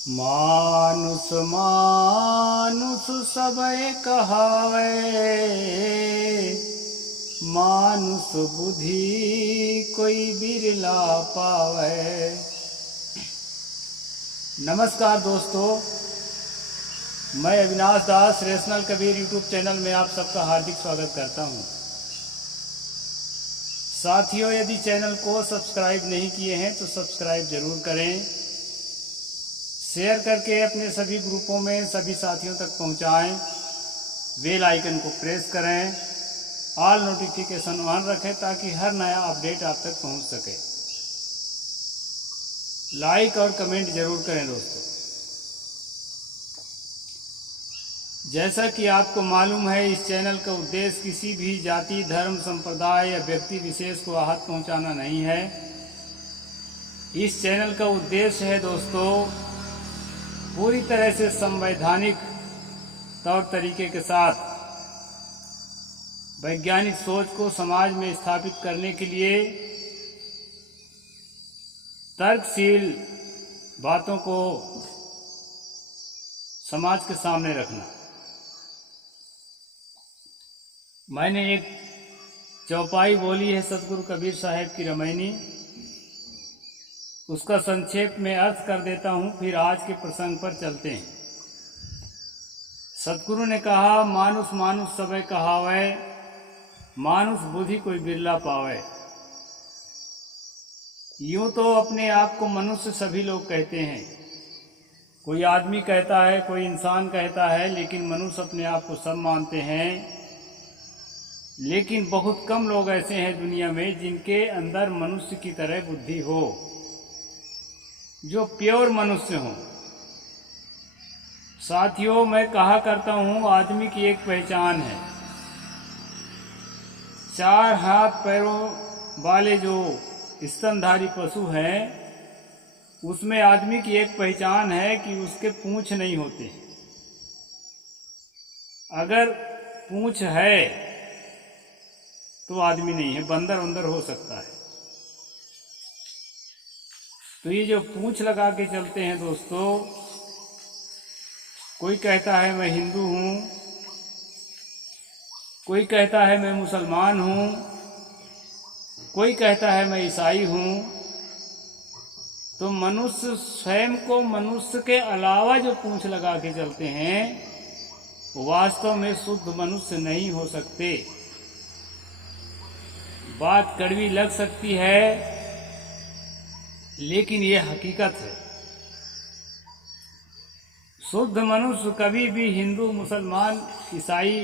मानुष मानुष सबे कहावे, मानुष बुद्धि कोई बिरला पावे। नमस्कार दोस्तों, मैं अविनाश दास रेशनल कबीर यूट्यूब चैनल में आप सबका हार्दिक स्वागत करता हूं। साथियों, यदि चैनल को सब्सक्राइब नहीं किए हैं तो सब्सक्राइब जरूर करें, शेयर करके अपने सभी ग्रुपों में सभी साथियों तक पहुंचाएं, बेल आइकन को प्रेस करें, ऑल नोटिफिकेशन ऑन रखें ताकि हर नया अपडेट आप तक पहुंच सके। लाइक और कमेंट जरूर करें दोस्तों। जैसा कि आपको मालूम है, इस चैनल का उद्देश्य किसी भी जाति, धर्म, संप्रदाय या व्यक्ति विशेष को आहत पहुंचाना नहीं है। इस चैनल का उद्देश्य है दोस्तों पूरी तरह से संवैधानिक तौर तरीके के साथ वैज्ञानिक सोच को समाज में स्थापित करने के लिए तर्कशील बातों को समाज के सामने रखना। मैंने एक चौपाई बोली है सतगुरु कबीर साहब की रामायणी, उसका संक्षेप में अर्थ कर देता हूँ, फिर आज के प्रसंग पर चलते हैं। सतगुरु ने कहा, मानुष मानुष सबे कहावे, मानुष बुद्धि कोई बिरला पावे। यूं तो अपने आप को मनुष्य सभी लोग कहते हैं, कोई आदमी कहता है, कोई इंसान कहता है, लेकिन मनुष्य अपने आप को सब मानते हैं। लेकिन बहुत कम लोग ऐसे हैं दुनिया में जिनके अंदर मनुष्य की तरह बुद्धि हो, जो प्योर मनुष्य हों। साथियों, मैं कहा करता हूं, आदमी की एक पहचान है। चार हाथ पैरों वाले जो स्तनधारी पशु हैं, उसमें आदमी की एक पहचान है कि उसके पूंछ नहीं होते। अगर पूंछ है तो आदमी नहीं है, बंदर वंदर हो सकता है। तो ये जो पूंछ लगा के चलते हैं दोस्तों, कोई कहता है मैं हिंदू हूँ, कोई कहता है मैं मुसलमान हूँ, कोई कहता है मैं ईसाई हूँ। तो मनुष्य स्वयं को मनुष्य के अलावा जो पूंछ लगा के चलते हैं, वो वास्तव में शुद्ध मनुष्य नहीं हो सकते। बात कड़वी लग सकती है, लेकिन ये हकीकत है। शुद्ध मनुष्य कभी भी हिंदू, मुसलमान, ईसाई,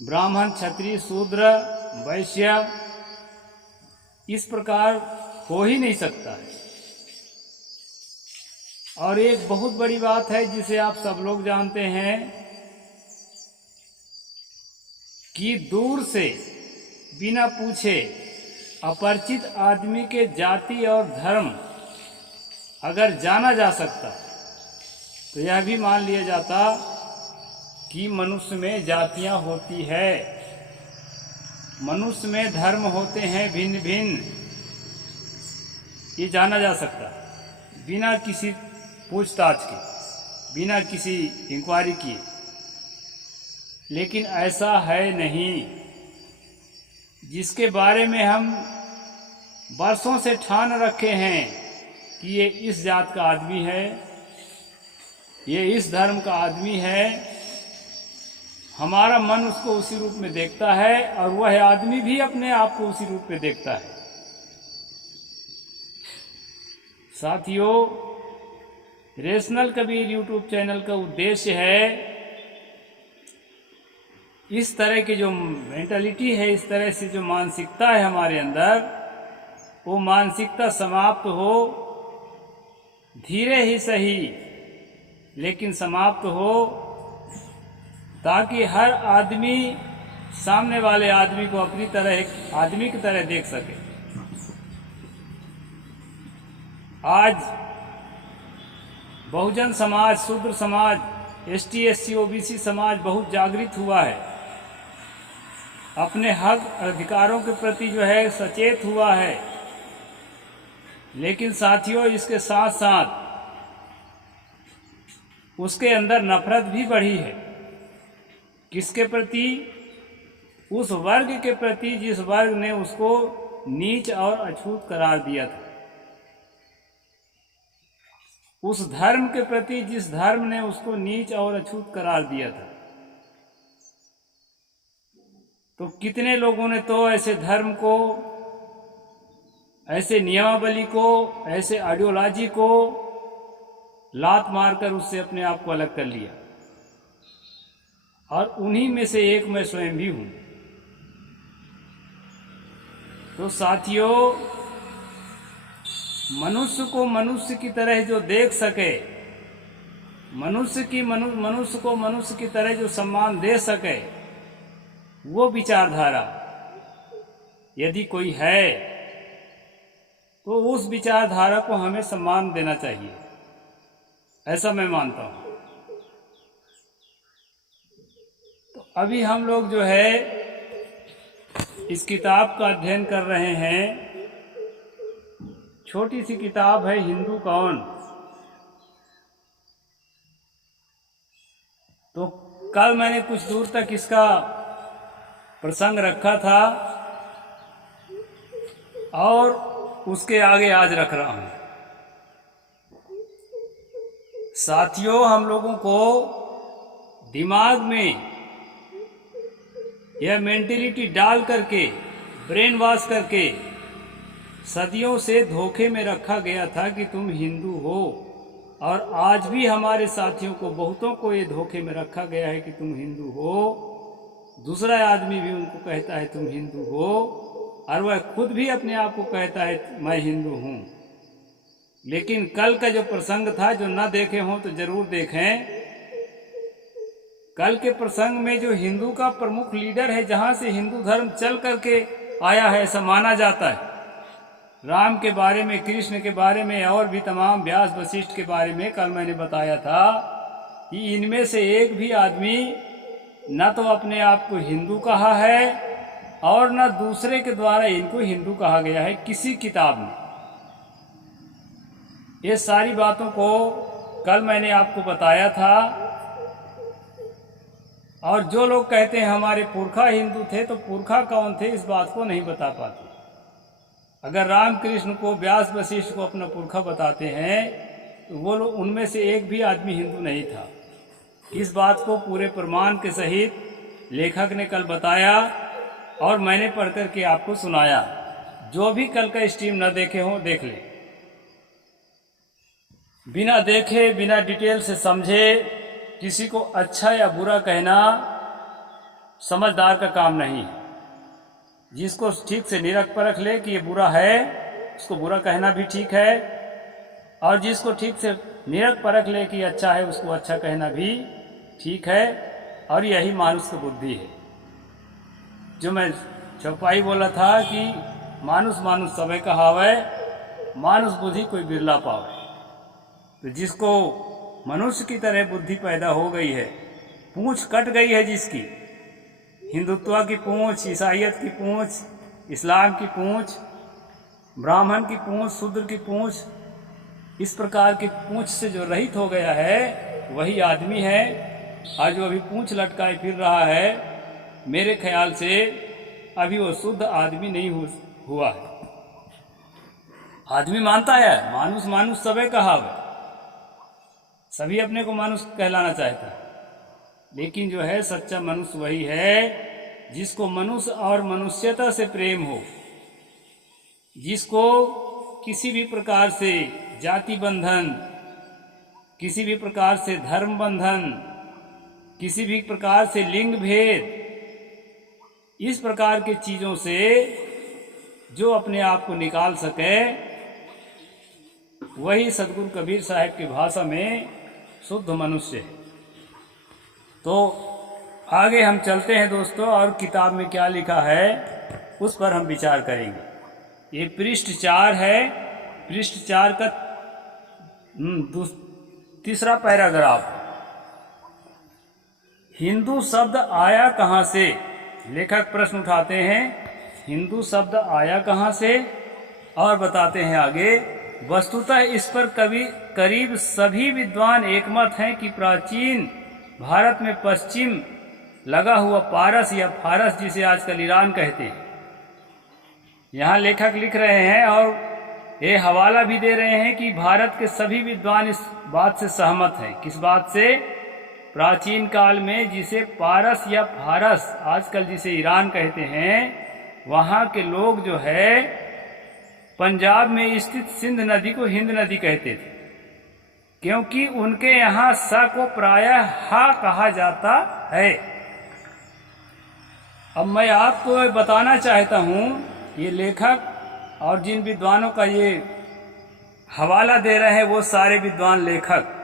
ब्राह्मण, क्षत्रिय, शूद्र, वैश्य इस प्रकार हो ही नहीं सकता है। और एक बहुत बड़ी बात है जिसे आप सब लोग जानते हैं कि दूर से बिना पूछे अपरिचित आदमी के जाति और धर्म अगर जाना जा सकता तो यह भी मान लिया जाता कि मनुष्य में जातियां होती है, मनुष्य में धर्म होते हैं भिन्न भिन्न। ये जाना जा सकता बिना किसी पूछताछ के, बिना किसी इंक्वायरी किए। लेकिन ऐसा है नहीं, जिसके बारे में हम वर्षों से ठान रखे हैं कि ये इस जात का आदमी है, ये इस धर्म का आदमी है। हमारा मन उसको उसी रूप में देखता है और वह आदमी भी अपने आप को उसी रूप में देखता है। साथियों, रेशनल कबीर यूट्यूब चैनल का उद्देश्य है इस तरह की जो मेंटालिटी है, इस तरह से जो मानसिकता है हमारे अंदर, वो मानसिकता समाप्त हो, धीरे ही सही लेकिन समाप्त हो, ताकि हर आदमी सामने वाले आदमी को अपनी तरह एक आदमी की तरह देख सके। आज बहुजन समाज, शूद्र समाज, ST SC OBC समाज बहुत जागृत हुआ है, अपने हक अधिकारों के प्रति जो है सचेत हुआ है। लेकिन साथियों, इसके साथ साथ उसके अंदर नफरत भी बढ़ी है। किसके प्रति? उस वर्ग के प्रति जिस वर्ग ने उसको नीच और अछूत करार दिया था, उस धर्म के प्रति जिस धर्म ने उसको नीच और अछूत करार दिया था। तो कितने लोगों ने तो ऐसे धर्म को, ऐसे नियमावली को, ऐसे आइडियोलॉजी को लात मारकर उससे अपने आप को अलग कर लिया, और उन्हीं में से एक मैं स्वयं भी हूं। तो साथियों, मनुष्य को मनुष्य की तरह जो देख सके, मनुष्य को मनुष्य की तरह जो सम्मान दे सके, वो विचारधारा यदि कोई है तो उस विचारधारा को हमें सम्मान देना चाहिए, ऐसा मैं मानता हूं। तो अभी हम लोग जो है इस किताब का अध्ययन कर रहे हैं। छोटी सी किताब है, हिंदू कौन। तो कल मैंने कुछ दूर तक इसका प्रसंग रखा था और उसके आगे आज रख रहा हूं। साथियों, हम लोगों को दिमाग में यह मेंटेलिटी डाल करके, ब्रेन वॉश करके सदियों से धोखे में रखा गया था कि तुम हिंदू हो, और आज भी हमारे साथियों को, बहुतों को ये धोखे में रखा गया है कि तुम हिंदू हो। दूसरा आदमी भी उनको कहता है तुम हिंदू हो, और वह खुद भी अपने आप को कहता है मैं हिंदू हूं। लेकिन कल का जो प्रसंग था, जो न देखे हों तो जरूर देखें। कल के प्रसंग में जो हिंदू का प्रमुख लीडर है, जहां से हिंदू धर्म चल करके आया है ऐसा माना जाता है, राम के बारे में, कृष्ण के बारे में और भी तमाम व्यास वशिष्ठ के बारे में कल मैंने बताया था कि इनमें से एक भी आदमी न तो अपने आप को हिंदू कहा है और न दूसरे के द्वारा इनको हिंदू कहा गया है किसी किताब में। ये सारी बातों को कल मैंने आपको बताया था। और जो लोग कहते हैं हमारे पुरखा हिंदू थे, तो पुरखा कौन थे इस बात को नहीं बता पाते। अगर रामकृष्ण को, व्यास वशिष्ठ को अपना पुरखा बताते हैं तो वो लोग, उनमें से एक भी आदमी हिंदू नहीं था। इस बात को पूरे प्रमाण के सहित लेखक ने कल बताया और मैंने पढ़ कर के आपको सुनाया। जो भी कल का स्ट्रीम न देखे हो देख ले। बिना देखे, बिना डिटेल से समझे किसी को अच्छा या बुरा कहना समझदार का काम नहीं है। जिसको ठीक से निरख परख ले कि ये बुरा है, उसको बुरा कहना भी ठीक है, और जिसको ठीक से निरख परख ले कि अच्छा है, उसको अच्छा कहना भी ठीक है। और यही मानुष की बुद्धि है। जो मैं चौपाई बोला था कि मानुष मानुष सबे कहावे, मानुष बुद्धि कोई बिरला पावे। तो जिसको मनुष्य की तरह बुद्धि पैदा हो गई है, पूंछ कट गई है जिसकी, हिंदुत्व की पूंछ, ईसाइयत की पूंछ, इस्लाम की पूंछ, ब्राह्मण की पूंछ, शूद्र की पूंछ, इस प्रकार की पूंछ से जो रहित हो गया है वही आदमी है। और जो अभी पूंछ लटकाए फिर रहा है, मेरे ख्याल से अभी वो शुद्ध आदमी नहीं हुआ है। आदमी मानता है मानुष मानुष सबे कहावे, सभी अपने को मानुष कहलाना चाहता है, लेकिन जो है सच्चा मनुष्य वही है जिसको मनुष्य और मनुष्यता से प्रेम हो, जिसको किसी भी प्रकार से जाति बंधन, किसी भी प्रकार से धर्म बंधन, किसी भी प्रकार से लिंग भेद, इस प्रकार की चीजों से जो अपने आप को निकाल सके, वही सदगुरु कबीर साहब की भाषा में शुद्ध मनुष्य है। तो आगे हम चलते हैं दोस्तों, और किताब में क्या लिखा है उस पर हम विचार करेंगे। ये पृष्ठ 4 है, पृष्ठ 4 का तीसरा पैराग्राफ। हिंदू शब्द आया कहाँ से? लेखक प्रश्न उठाते हैं, हिंदू शब्द आया कहाँ से? और बताते हैं आगे, वस्तुतः इस पर करीब सभी विद्वान एकमत हैं कि प्राचीन भारत में पश्चिम लगा हुआ पारस या फारस, जिसे आजकल ईरान कहते हैं, यहाँ लेखक लिख रहे हैं और ये हवाला भी दे रहे हैं कि भारत के सभी विद्वान इस बात से सहमत हैं। किस बात से? प्राचीन काल में जिसे पारस या फारस, आजकल जिसे ईरान कहते हैं, वहाँ के लोग जो है पंजाब में स्थित सिंध नदी को हिंद नदी कहते थे, क्योंकि उनके यहाँ स को प्रायः हा कहा जाता है। अब मैं आपको बताना चाहता हूँ, ये लेखक और जिन विद्वानों का ये हवाला दे रहे हैं वो सारे विद्वान लेखक,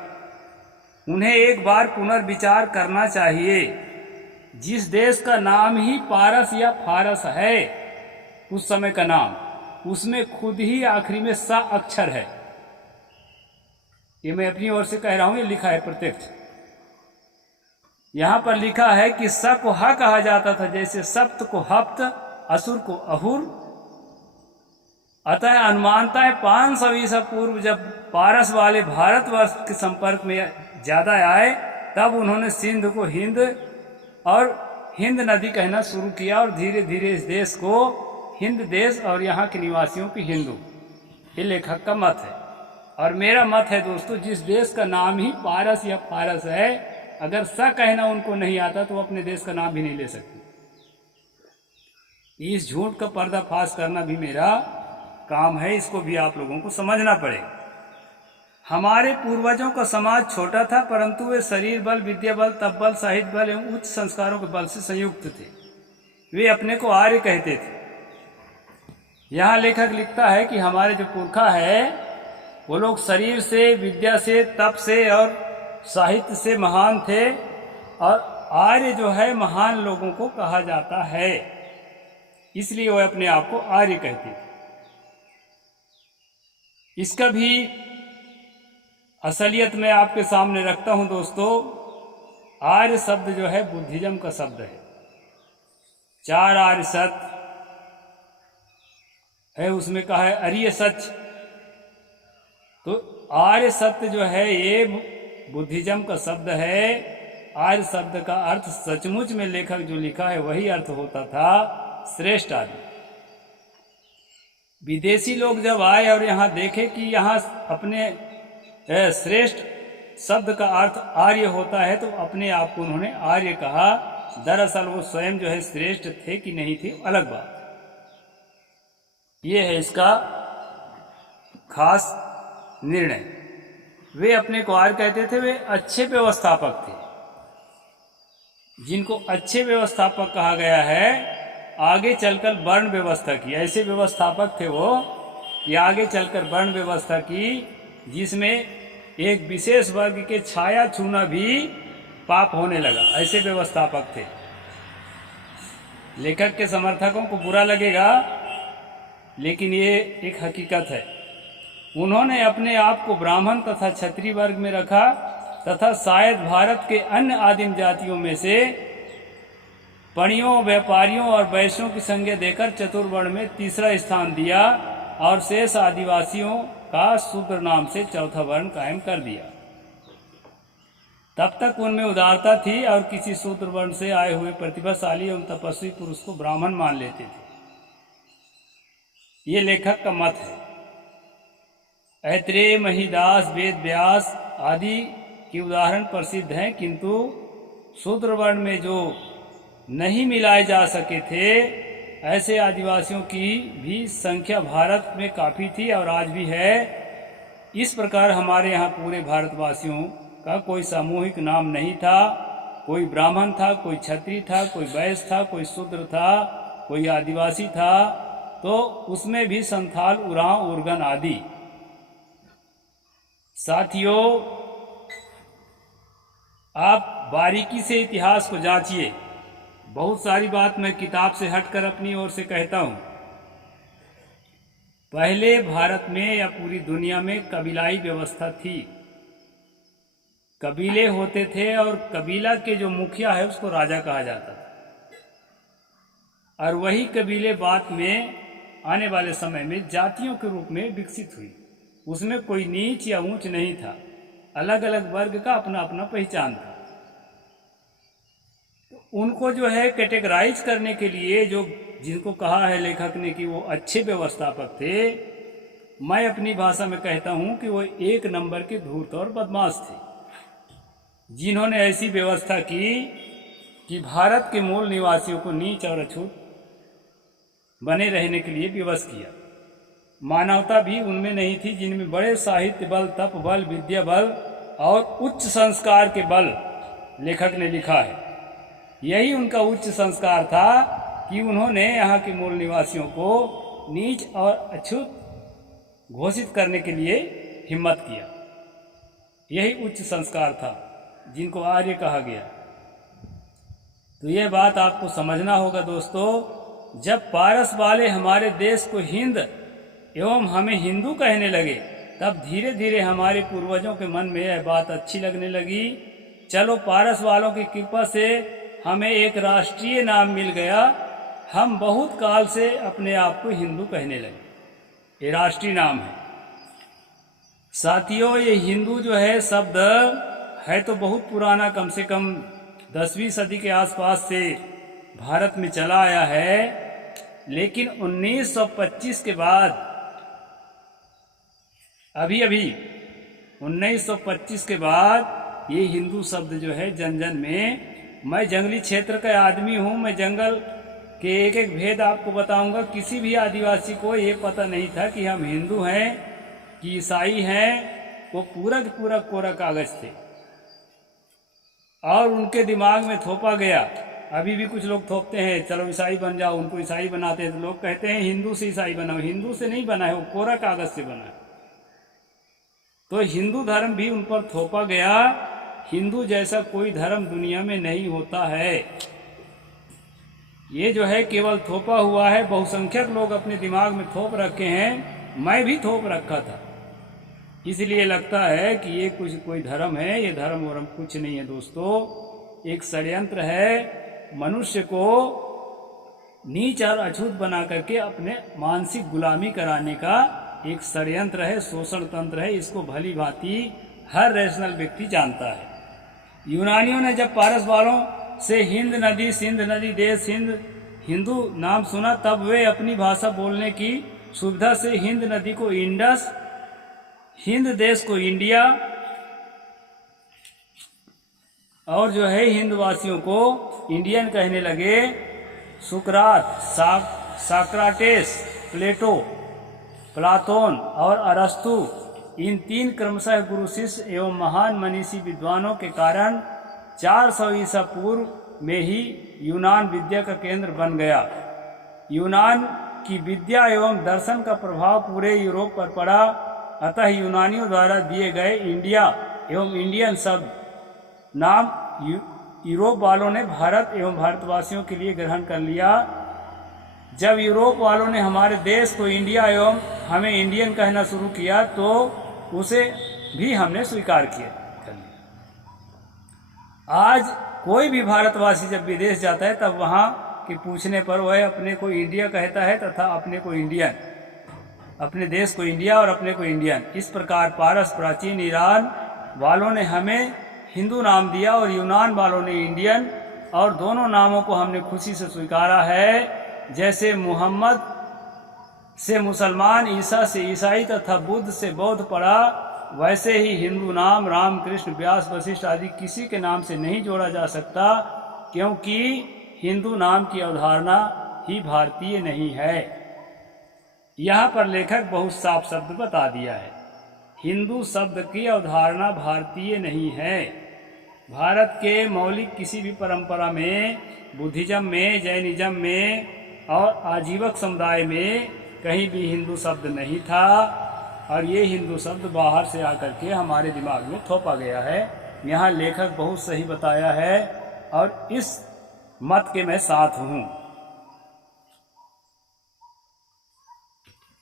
उन्हें एक बार पुनर्विचार करना चाहिए। जिस देश का नाम ही पारस या फारस है, उस समय का नाम, उसमें खुद ही आखिरी में सा अक्षर है। ये मैं अपनी ओर से कह रहा हूं, ये लिखा है प्रत्यक्ष। यहां पर लिखा है कि स को ह कहा जाता था, जैसे सप्त को हप्त, असुर को अहुर। अतः अनुमानता है 500 ईसा पूर्व जब पारस वाले भारतवर्ष के संपर्क में ज्यादा आए, तब उन्होंने सिंध को हिंद और हिंद नदी कहना शुरू किया और धीरे धीरे इस देश को हिंद देश और यहाँ के निवासियों की हिंदू। ये लेखक का मत है और मेरा मत है दोस्तों, जिस देश का नाम ही पारस या फारस है, अगर स कहना उनको नहीं आता तो वो अपने देश का नाम भी नहीं ले सकते। इस झूठ का पर्दाफाश करना भी मेरा काम है, इसको भी आप लोगों को समझना पड़ेगा। हमारे पूर्वजों का समाज छोटा था, परंतु वे शरीर बल, विद्या बल, तप बल, साहित्य बल एवं उच्च संस्कारों के बल से संयुक्त थे। वे अपने को आर्य कहते थे। यहाँ लेखक लिखता है कि हमारे जो पुरखा है वो लोग शरीर से, विद्या से, तप से और साहित्य से महान थे, और आर्य जो है महान लोगों को कहा जाता है, इसलिए वो अपने आप को आर्य कहते थे। इसका भी असलियत मैं आपके सामने रखता हूं दोस्तों। आर्य शब्द जो है बुद्धिज्म का शब्द है। 4 आर्य सत्य है, उसमें कहा है अरिय सच। तो आर्य सत्य जो है ये बुद्धिज्म का शब्द है। आर्य शब्द का अर्थ सचमुच में लेखक जो लिखा है वही अर्थ होता था श्रेष्ठ आदमी। विदेशी लोग जब आए और यहाँ देखे कि यहाँ अपने श्रेष्ठ शब्द का अर्थ आर्य होता है, तो अपने आप को उन्होंने आर्य कहा। दरअसल वो स्वयं जो है श्रेष्ठ थे कि नहीं थे, अलग बात। ये है इसका खास निर्णय। वे अपने को आर्य कहते थे, वे अच्छे व्यवस्थापक थे। जिनको अच्छे व्यवस्थापक कहा गया है, आगे चलकर वर्ण व्यवस्था की, ऐसे व्यवस्थापक थे वो कि आगे चलकर वर्ण व्यवस्था की, जिसमें एक विशेष वर्ग के छाया छूना भी पाप होने लगा। ऐसे व्यवस्थापक थे। लेखक के समर्थकों को बुरा लगेगा, लेकिन ये एक हकीकत है। उन्होंने अपने आप को ब्राह्मण तथा क्षत्रिय वर्ग में रखा तथा शायद भारत के अन्य आदिम जातियों में से पणियों, व्यापारियों और वैश्यों की संज्ञा देकर चतुर्वर्ण में तीसरा स्थान दिया और शेष आदिवासियों का शूद्र नाम से चौथा वर्ण कायम कर दिया। तब तक उनमें उदारता थी और किसी शूद्र वर्ण से आए हुए प्रतिभाशाली एवं तपस्वी पुरुष को ब्राह्मण मान लेते थे। ये लेखक का मत है। ऐत्रेय, महिदास, वेद व्यास आदि के उदाहरण प्रसिद्ध हैं, किंतु शूद्र वर्ण में जो नहीं मिलाए जा सके थे, ऐसे आदिवासियों की भी संख्या भारत में काफ़ी थी और आज भी है। इस प्रकार हमारे यहाँ पूरे भारतवासियों का कोई सामूहिक नाम नहीं था। कोई ब्राह्मण था, कोई क्षत्रिय था, कोई वैश्य था, कोई शूद्र था, कोई आदिवासी था, तो उसमें भी संथाल, उरांव, उर्गन आदि। साथियों, आप बारीकी से इतिहास को जांचिए। बहुत सारी बात मैं किताब से हटकर अपनी ओर से कहता हूँ। पहले भारत में या पूरी दुनिया में कबीलाई व्यवस्था थी। कबीले होते थे और कबीला के जो मुखिया है उसको राजा कहा जाता था, और वही कबीले बाद में आने वाले समय में जातियों के रूप में विकसित हुई। उसमें कोई नीच या ऊंच नहीं था, अलग अलग वर्ग का अपना अपना पहचान था। उनको जो है कैटेगराइज करने के लिए जो जिनको कहा है लेखक ने कि वो अच्छे व्यवस्थापक थे, मैं अपनी भाषा में कहता हूँ कि वो एक नंबर के धूर्त और बदमाश थे, जिन्होंने ऐसी व्यवस्था की कि भारत के मूल निवासियों को नीच और अछूत बने रहने के लिए विवश किया। मानवता भी उनमें नहीं थी, जिनमें बड़े साहित्य बल, तप बल, विद्या बल और उच्च संस्कार के बल लेखक ने लिखा है। यही उनका उच्च संस्कार था कि उन्होंने यहाँ के मूल निवासियों को नीच और अछूत घोषित करने के लिए हिम्मत किया। यही उच्च संस्कार था जिनको आर्य कहा गया। तो ये बात आपको समझना होगा दोस्तों, जब पारस वाले हमारे देश को हिंद एवं हमें हिंदू कहने लगे, तब धीरे धीरे हमारे पूर्वजों के मन में यह बात अच्छी लगने लगी। चलो पारस वालों की कृपा से हमें एक राष्ट्रीय नाम मिल गया, हम बहुत काल से अपने आप को हिंदू कहने लगे। ये राष्ट्रीय नाम है। साथियों, ये हिंदू जो है शब्द है तो बहुत पुराना, कम से कम 10वीं सदी के आसपास से भारत में चला आया है, लेकिन 1925 के बाद अभी 1925 के बाद ये हिंदू शब्द जो है जन जन में, मैं जंगली क्षेत्र का आदमी हूँ, मैं जंगल के एक एक भेद आपको बताऊंगा। किसी भी आदिवासी को ये पता नहीं था कि हम हिंदू हैं कि ईसाई हैं। वो पूरा का पूरा कोरा कागज थे और उनके दिमाग में थोपा गया। अभी भी कुछ लोग थोपते हैं, चलो ईसाई बन जाओ, उनको ईसाई बनाते हैं तो लोग कहते हैं हिंदू से ईसाई बनाओ। हिंदू से नहीं बना है, वो कोरा कागज से बना है। तो हिंदू धर्म भी उन पर थोपा गया। हिंदू जैसा कोई धर्म दुनिया में नहीं होता है। ये जो है केवल थोपा हुआ है। बहुसंख्यक लोग अपने दिमाग में थोप रखे हैं, मैं भी थोप रखा था। इसलिए लगता है कि ये कुछ कोई धर्म है। ये धर्म वरम कुछ नहीं है दोस्तों, एक षड्यंत्र है मनुष्य को नीच और अछूत बना करके अपने मानसिक गुलामी कराने का एक षड्यंत्र है, शोषण तंत्र है। इसको भली भांति हर रैशनल व्यक्ति जानता है। यूनानियों ने जब पारस वालों से हिंद नदी, सिंध नदी, देश हिंद, हिंदू नाम सुना, तब वे अपनी भाषा बोलने की सुविधा से हिंद नदी को इंडस, हिंद देश को इंडिया और जो है हिंदवासियों को इंडियन कहने लगे। सुकरात, साक्राटेस, प्लेटो, प्लाटोन और अरस्तु, इन तीन क्रमशः गुरु शिष्य एवं महान मनीषी विद्वानों के कारण 400 ईसा पूर्व में ही यूनान विद्या का केंद्र बन गया। यूनान की विद्या एवं दर्शन का प्रभाव पूरे यूरोप पर पड़ा। अतः यूनानियों द्वारा दिए गए इंडिया एवं इंडियन शब्द नाम यूरोप वालों ने भारत एवं भारतवासियों के लिए ग्रहण कर लिया। जब यूरोप वालों ने हमारे देश को इंडिया एवं हमें इंडियन कहना शुरू किया तो उसे भी हमने स्वीकार किया कर लिया। आज कोई भी भारतवासी जब विदेश जाता है तब वहाँ के पूछने पर वह अपने को इंडिया कहता है तथा अपने को इंडियन, अपने देश को इंडिया और अपने को इंडियन। इस प्रकार पारस प्राचीन ईरान वालों ने हमें हिंदू नाम दिया और यूनान वालों ने इंडियन, और दोनों नामों को हमने खुशी से स्वीकारा है। जैसे मुहम्मद से मुसलमान, ईसा से ईसाई तथा बुद्ध से बौद्ध पड़ा, वैसे ही हिंदू नाम राम, कृष्ण, व्यास, वशिष्ठ आदि किसी के नाम से नहीं जोड़ा जा सकता, क्योंकि हिंदू नाम की अवधारणा ही भारतीय नहीं है। यहाँ पर लेखक बहुत साफ शब्द बता दिया है, हिंदू शब्द की अवधारणा भारतीय नहीं है। भारत के मौलिक किसी भी परंपरा में, बुद्धिज्म में, जैनिज्म में और आजीवक समुदाय में कहीं भी हिंदू शब्द नहीं था, और ये हिंदू शब्द बाहर से आकर के हमारे दिमाग में थोपा गया है। यहाँ लेखक बहुत सही बताया है और इस मत के मैं साथ हूँ।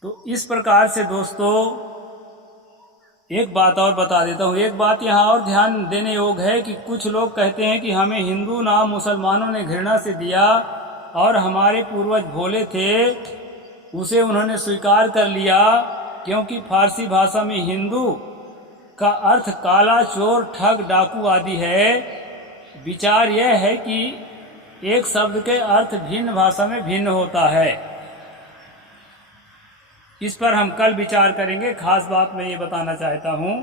तो इस प्रकार से दोस्तों एक बात और बता देता हूँ। एक बात यहाँ और ध्यान देने योग्य है कि कुछ लोग कहते हैं कि हमें हिंदू नाम मुसलमानों ने घृणा से दिया और हमारे पूर्वज भोले थे, उसे उन्होंने स्वीकार कर लिया क्योंकि फारसी भाषा में हिंदू का अर्थ काला, चोर, ठग, डाकू आदि है। विचार यह है कि एक शब्द के अर्थ भिन्न भाषा में भिन्न होता है। इस पर हम कल विचार करेंगे। खास बात मैं ये बताना चाहता हूँ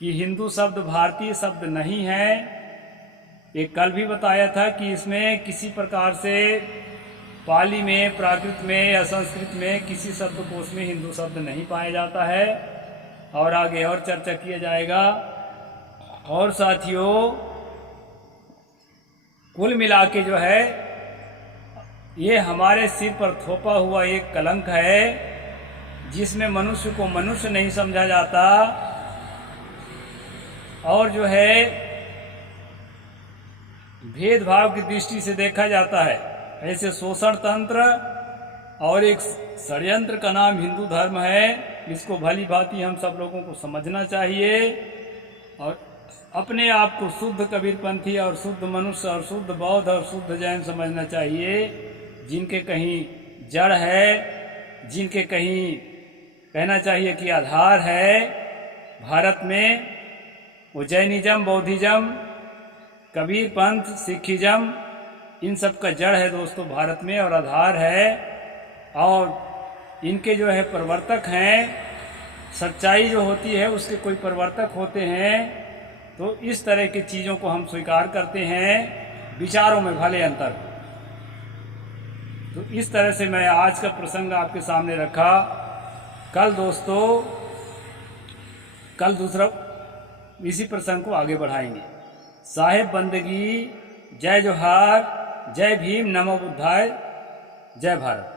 कि हिंदू शब्द भारतीय शब्द नहीं है। एक कल भी बताया था कि इसमें किसी प्रकार से पाली में, प्राकृत में या संस्कृत में किसी शब्दकोश में हिंदू शब्द नहीं पाया जाता है, और आगे और चर्चा किया जाएगा। और साथियों, कुल मिला के जो है ये हमारे सिर पर थोपा हुआ एक कलंक है, जिसमें मनुष्य को मनुष्य नहीं समझा जाता, और जो है भेदभाव की दृष्टि से देखा जाता है। ऐसे शोषण तंत्र और एक षड्यंत्र का नाम हिंदू धर्म है। इसको भली भांति हम सब लोगों को समझना चाहिए और अपने आप को शुद्ध कबीरपंथी और शुद्ध मनुष्य और शुद्ध बौद्ध और शुद्ध जैन समझना चाहिए, जिनके कहीं जड़ है, जिनके कहीं कहना चाहिए कि आधार है भारत में। वो जैनिज्म, बौद्धिज्म, कबीर पंथ, सिखिज्म, इन सब का जड़ है दोस्तों भारत में और आधार है। और इनके जो है प्रवर्तक हैं, सच्चाई जो होती है उसके कोई प्रवर्तक होते हैं। तो इस तरह की चीज़ों को हम स्वीकार करते हैं, विचारों में भले अंतर। तो इस तरह से मैं आज का प्रसंग आपके सामने रखा। कल दोस्तों, कल दूसरा इसी प्रसंग को आगे बढ़ाएंगे। साहेब बंदगी, जय जोहार, जय भीम, नमो बुद्धाय, जय भारत।